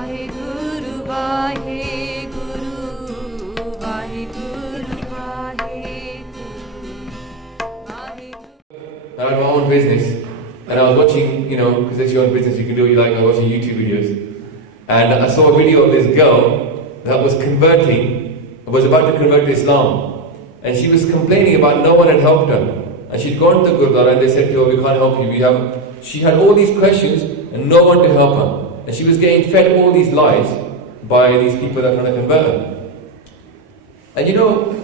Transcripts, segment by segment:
Vaheguru, Vaheguru, Vaheguru, Vaheguru, Vaheguru. I had my own business, and I was watching, because it's your own business, you can do what you like. I was watching YouTube videos, and I saw a video of this girl that was was about to convert to Islam, and she was complaining about no one had helped her. And she'd gone to Gurdwara and they said to her, "We can't help you. She had all these questions and no one to help her. And she was getting fed all these lies by these people that are trying to convert her. And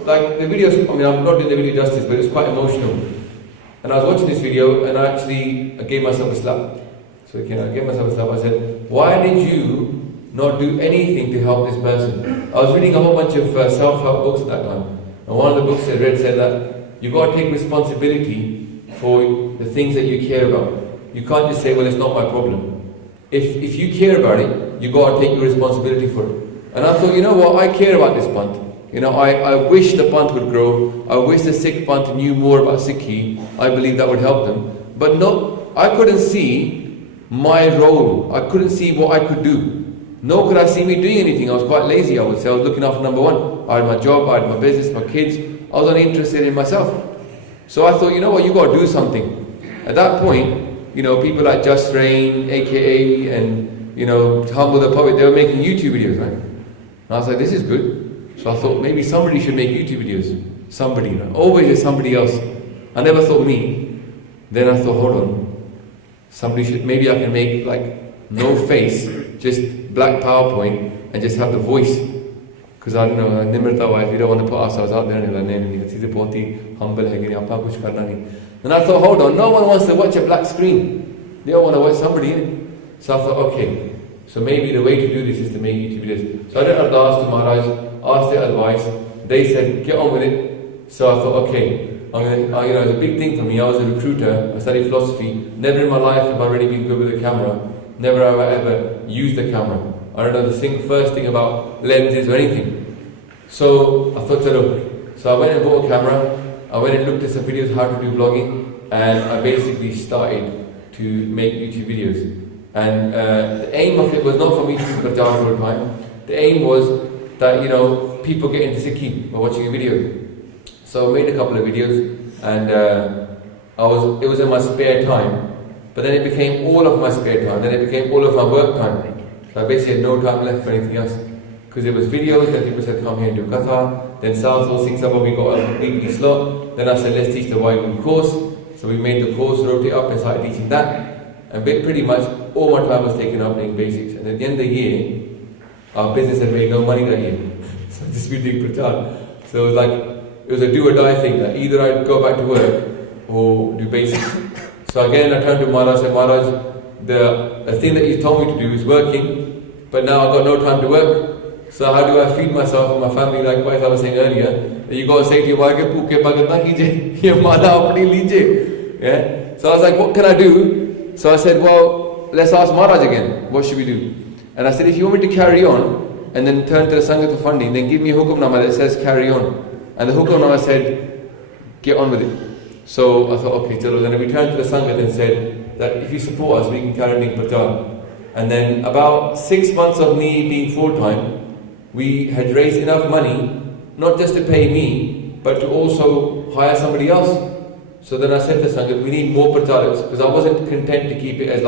like the videos, I'm not doing the video justice, but it's quite emotional. And I was watching this video and I gave myself a slap. So I gave myself a slap. I said, "Why did you not do anything to help this person?" I was reading a whole bunch of self-help books at that time. And one of the books I read said that you've got to take responsibility for the things that you care about. You can't just say, "Well, it's not my problem." If you care about it, you've got to take your responsibility for it. And I thought, you know what, I care about this Panth. I wish the Panth would grow. I wish the Sikh Panth knew more about Sikhi. I believe that would help them. But no, I couldn't see my role. I couldn't see what I could do. Nor could I see me doing anything. I was quite lazy, I would say. I was looking after number one. I had my job, I had my business, my kids. I was only interested in myself. So I thought, you know what, you got to do something. At that point, people like Just Rain, AKA, and Humble the Poet, they were making YouTube videos, right? And I was like, this is good. So I thought maybe somebody should make YouTube videos. Somebody, always is somebody else. I never thought me. Then I thought, hold on. Maybe I can make no face, just black PowerPoint, and just have the voice. Because I don't know, Nimrata wise, we don't want to put ourselves out there. Humble. And I thought, hold on, no one wants to watch a black screen. They all want to watch somebody in it. So I thought, okay, so maybe the way to do this is to make YouTube videos. So I did Ardas to Maharaj, asked their advice. They said, get on with it. So I thought, okay, it's a big thing for me. I was a recruiter, I studied philosophy. Never in my life have I really been good with a camera. Never have I ever used a camera. I don't know the first thing about lenses or anything. So I thought, so I went and bought a camera. I went and looked at some videos how to do vlogging, and I basically started to make YouTube videos. And the aim of it was not for me to do Parchar full time. The aim was that people get into Sikhi by watching a video. So I made a couple of videos, and it was in my spare time. But then it became all of my spare time. Then it became all of my work time. So I basically had no time left for anything else. Because there was videos that people said, come here and do Katha. Then South or Singh we got a weekly slot. Then I said, let's teach the Vaheguru course. So we made the course, wrote it up and started teaching that. And pretty much all my time was taken up doing basics. And at the end of the year, our business had made no money that year. So I just been doing Parchar. So it was a do or die thing. That either I'd go back to work or do basics. So again I turned to Maharaj and said, Maharaj, the thing that you told me to do is working, but now I've got no time to work. So how do I feed myself and my family, like what I was saying earlier? That you got to say to your wife, "Pooke bhagat na kijiye, ye mala apni lijiye." Yeah. So I was like, what can I do? So I said, well, let's ask Maharaj again. What should we do? And I said, if you want me to carry on and then turn to the Sangha to funding, then give me a hukumnama that says carry on. And the hukumnama said, get on with it. So I thought, okay, so then we turned to the Sangha and said that if you support us, we can carry on doing Parchar. And then about 6 months of me being full-time, we had raised enough money, not just to pay me, but to also hire somebody else. So then I said to Sangha, we need more Parchariks, because I wasn't content to keep it as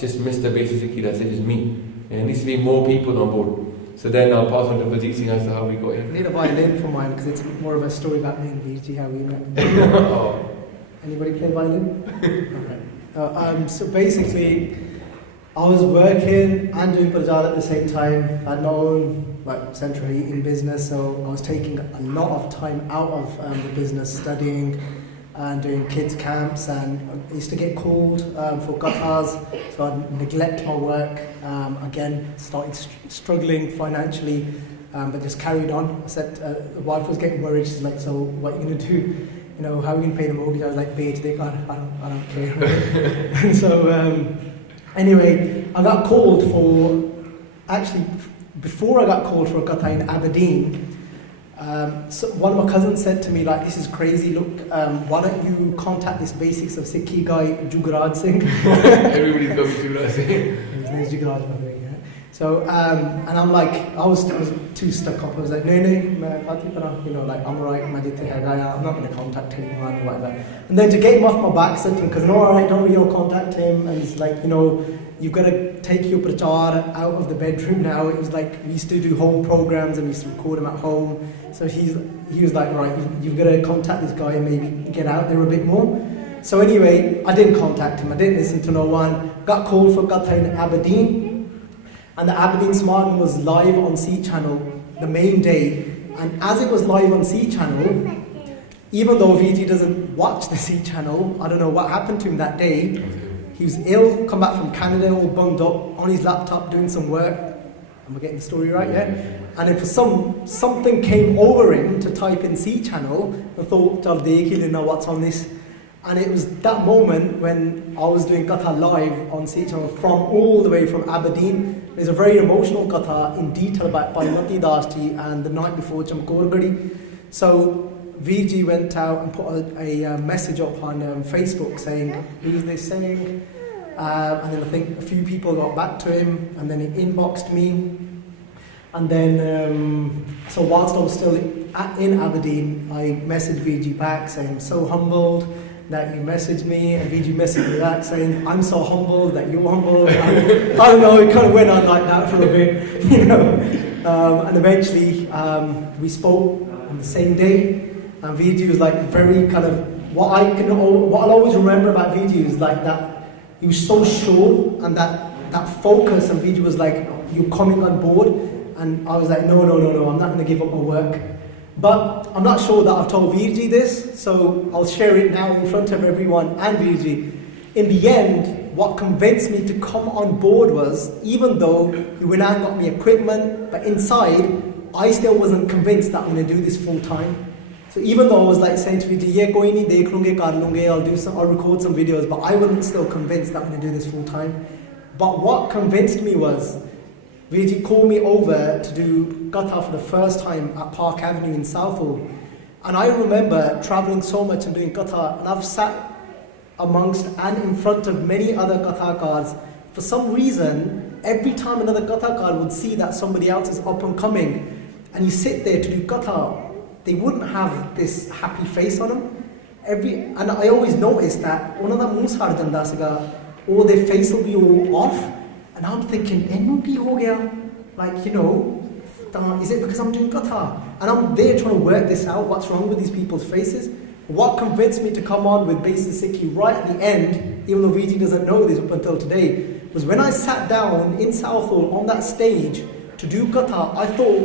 just Mr. Basics of Sikhi, that's it, just me. And it needs to be more people on board. So then I'll pass on to Baljit Singh as to how we got in. I need a violin for mine, because it's more of a story about me and Virji, how we met. Oh. Anybody play violin? Okay. So basically, I was working and doing Parchar at the same time. I had my own central heating business, so I was taking a lot of time out of the business, studying and doing kids camps, and I used to get called for kathas, so I'd neglect my work. Again, started struggling financially, but just carried on. I said, the wife was getting worried. She's like, so what are you going to do? How are you going to pay the mortgage? I was like, babe, I don't care. And so anyway, I got called before I got called for a katha in Aberdeen. So one of my cousins said to me, this is crazy, look, why don't you contact this Basics of Sikhi guy, Jagraj Singh? Everybody's got Jagraj Singh. His name's Jagraj, by the way, yeah. So, and I'm like, I was too stuck up. I was like, no, you know, like, I'm alright, I'm not going to contact anyone or whatever. And then to get him off my back, said to him, because no, alright, don't really contact him. And he's like, you know, you've got to take your Parchar out of the bedroom now. It was like, we used to do home programs and we used to record them at home. So he was like, right, you've got to contact this guy and maybe get out there a bit more. So anyway, I didn't contact him, I didn't listen to no one. Got called for Gatha in Aberdeen. And the Aberdeen Smart was live on C Channel the main day. And as it was live on C Channel, even though VG doesn't watch the C Channel, I don't know what happened to him that day. He was ill, come back from Canada, all bunged up, on his laptop doing some work. Am I getting the story right? Yeah. And if something came over him to type in C Channel, I thought, "Chal dekh hi lena what's on this." And it was that moment when I was doing Gatha live on C Channel from all the way from Aberdeen. There's a very emotional Gatha in detail about Mati Dasti and the night before Chamkorgadi. So VG went out and put a message up on Facebook saying, who's this saying? And then I think a few people got back to him, and then he inboxed me. And then, so whilst I was still in Aberdeen, I messaged VG back saying, I'm so humbled that you messaged me, and VG messaged me back saying, I'm so humbled that you're humbled. And I don't know, it kind of went on like that for a bit, you know. And eventually, we spoke on the same day, and VG was like very kind of, what I'll always remember about VG is like that, he was so sure, and that focus, and VG was like, you're coming on board, and I was like, no, I'm not going to give up my work. But I'm not sure that I've told VG this, so I'll share it now in front of everyone and VG. In the end, what convinced me to come on board was, even though he went out and got me equipment, but inside, I still wasn't convinced that I'm going to do this full time. So even though I was like saying to VG, yeah, koi nahi, dekh lunge, kar lunge, I'll record some videos, but I wasn't still convinced that I'm going to do this full time. But what convinced me was, VG called me over to do Gatha for the first time at Park Avenue in Southall. And I remember travelling so much and doing Gatha, and I've sat amongst and in front of many other Gatha cars. For some reason, every time another Gatha car would see that somebody else is up and coming, and you sit there to do Gatha, they wouldn't have this happy face on them. And I always noticed that one of them musar janda siga, or their face will be all off. And I'm thinking, like, you know, is it because I'm doing Gatha? And I'm there trying to work this out, what's wrong with these people's faces. What convinced me to come on with Basics of Sikhi right at the end, even though VG doesn't know this up until today, was when I sat down in Southall on that stage to do Gatha, I thought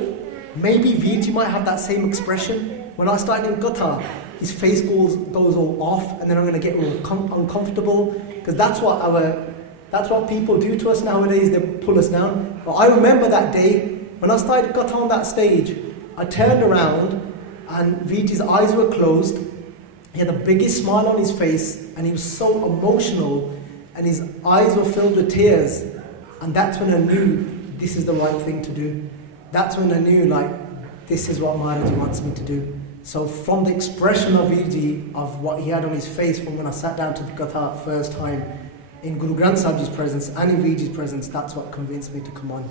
maybe VG might have that same expression. When I started doing Gatha, his face goes all off, and then I'm going to get real uncomfortable, because that's what people do to us nowadays, they pull us down. But I remember that day, when I started Gatha on that stage, I turned around and VG's eyes were closed. He had the biggest smile on his face, and he was so emotional, and his eyes were filled with tears. And that's when I knew this is the right thing to do. That's when I knew, like, this is what Maharaji wants me to do. So from the expression of VG, of what he had on his face from when I sat down to Gatha first time, in Guru Granth Sahib Ji's presence and in VG's presence, that's what convinced me to come on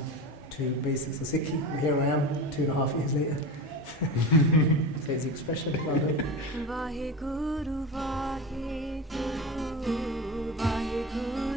to Basics of Sikhi. And here I am, 2.5 years later. Says the expression. Vaheguru, Vaheguru, Vaheguru.